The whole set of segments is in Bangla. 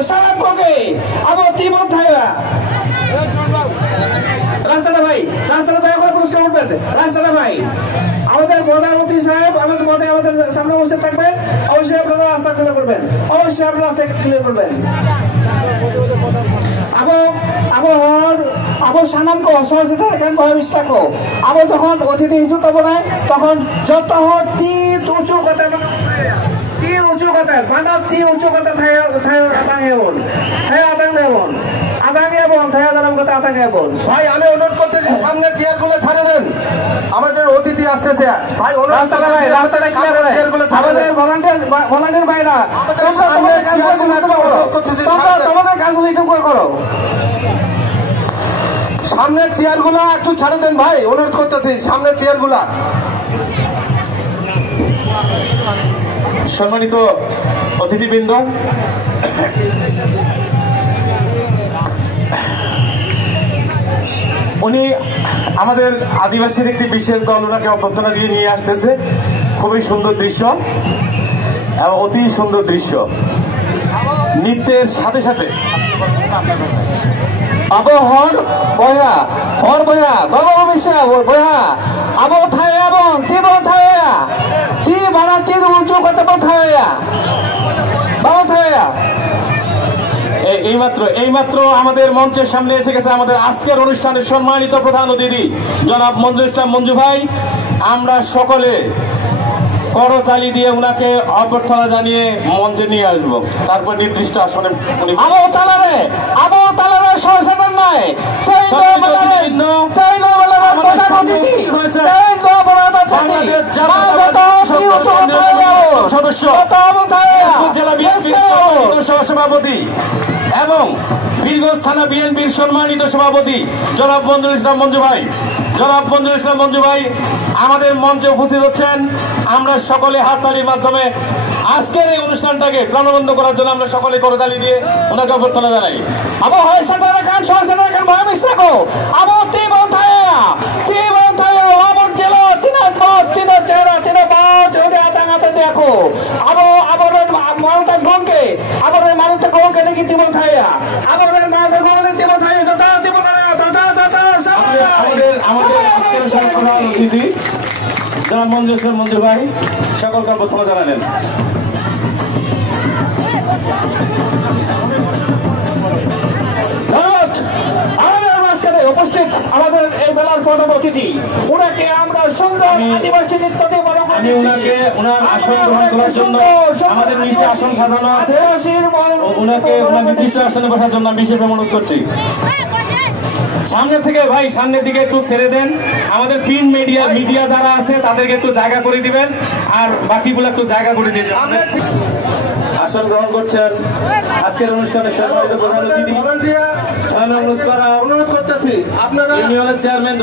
salam ko ke abo timon thaya রাস্তাটা ভাই রাস্তাটা দয়া করে পুরস্কার করবেন রাস্তাটা ভাই আমাদের প্রধানমন্ত্রী সাহেব আমাদের মধ্যে আমাদের সামনে উপস্থিত থাকবেন অবশ্যই আপনারা রাস্তা ক্লিয়ার করবেন অবশ্যই আপনারা রাস্তা ক্লিয়ার করবেন abo sanam ko sohita kan bhamis ko abo tokhon otiti hiju tabo nai tokhon joto ti uchu kota ti uchu kota manab ti uchu kota thaya atangebon thaya atangebon আদাঙ্গেবন thaya daram kota atangebon ভাই আমি অনুরোধ করতেছি সামনের চেয়ার গুলো ছাড়ে দেন আমাদের অতিথি আসতেছে ভাই অনুরোধ করতেছি রাস্তাটা ক্লিয়ার করে চেয়ার গুলো ছাড়ে দেন ভলান্টিয়ার ভাইরা তোমাদের কাজগুলো একটু করো সামনের চেয়ার গুলা একটু ছাড়ে দেন ভাই অনুরোধ করতেছি সামনের চেয়ার গুলা সম্মানিত অতিথিবৃন্দ উনি আমাদের আদিবাসীর একটি বিশেষ দল ওনাকে অভ্যর্থনা দিয়ে নিয়ে আসতেছে খুবই সুন্দর দৃশ্য এবং অতি সুন্দর দৃশ্য নৃত্যের সাথে সাথে abo hor boya baba misra boya abo thaya bon tibo thaya ti bana ti uchu kota thaya baba thaya এইমাত্র আমাদের মঞ্চের সামনে এসে গেছে আমাদের আজকের অনুষ্ঠানের সম্মানিত প্রধান অতিথি জনাব মঞ্জুর ইসলাম মঞ্জু ভাই আমরা সকলে করতালি দিয়ে উনাকে অভ্যর্থনা জানিয়ে মঞ্চে নিয়ে আসবো তারপর নির্দিষ্ট আসনে abo talare সরসাটা নাই সদস্য জেলা বিএনপির সহসভাপতি এবং বীরগঞ্জ থানা বিএনপির সম্মানিত সভাপতি জনাব মঞ্জুর ইসলাম মঞ্জু ভাই আমাদের মঞ্চে উপস্থিত হচ্ছেন আমরা সকলে হাততালির মাধ্যমে আজকের এই অনুষ্ঠানটাকে প্রাণবন্ত করার জন্য আমরা সকলে করতালি দিয়ে ওনাকে অভ্যর্থনা জানাই abo hoy satara kan bhai misra ko abo timon thaya abo jelo tina chera tina baut ode atangata dekho abo manuta gongke lagi timon thaya abo manuta gongke timon thaya data timon আমাদের আজকের প্রধান অতিথি জনাব মঞ্জুর ইসলাম মঞ্জু ভাই সকলকে অভ্যর্থনা জানালেন উপস্থিত আমাদের এই মেলার প্রধান অতিথি ওনাকে আমরা সুন্দর আদিবাসী নৃত্য দিয়ে বড় আমি ওনার আসন গ্রহণ করার জন্য আমাদের নিচে আসন সাজানো আছে ওনার নির্দিষ্ট আসনে বসার জন্য আমি বিশেষ অনুরোধ করছি সামনে থেকে ভাই সামনের দিকে একটু ছেড়ে দেন আমাদের প্রিন্ট মিডিয়া যারা আছে তাদেরকে একটু জায়গা করে দিবেন আর বাকিগুলো একটু জায়গা করে দিবেন আসন গ্রহণ করছেন আজকের অনুষ্ঠানের সম্মানিত প্রধান অতিথি অনুরোধ করতেছি আপনারা ইউনিয়নের চেয়ারম্যান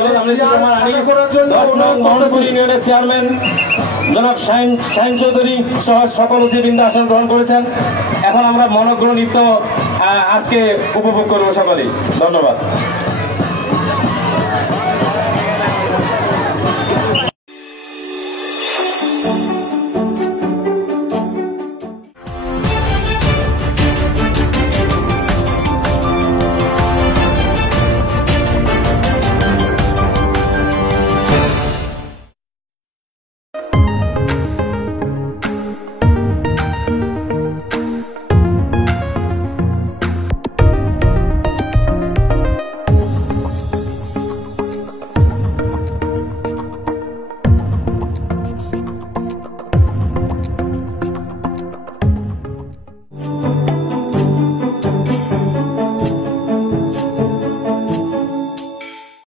ইউনিয়নের চেয়ারম্যান জনাব শাহিন চৌধুরী সহ সকল অতিথিবৃন্দ আসন গ্রহণ করেছেন এখন আমরা মনোগ্র নৃত্য আজকে উপভোগ করবো সকলেই ধন্যবাদ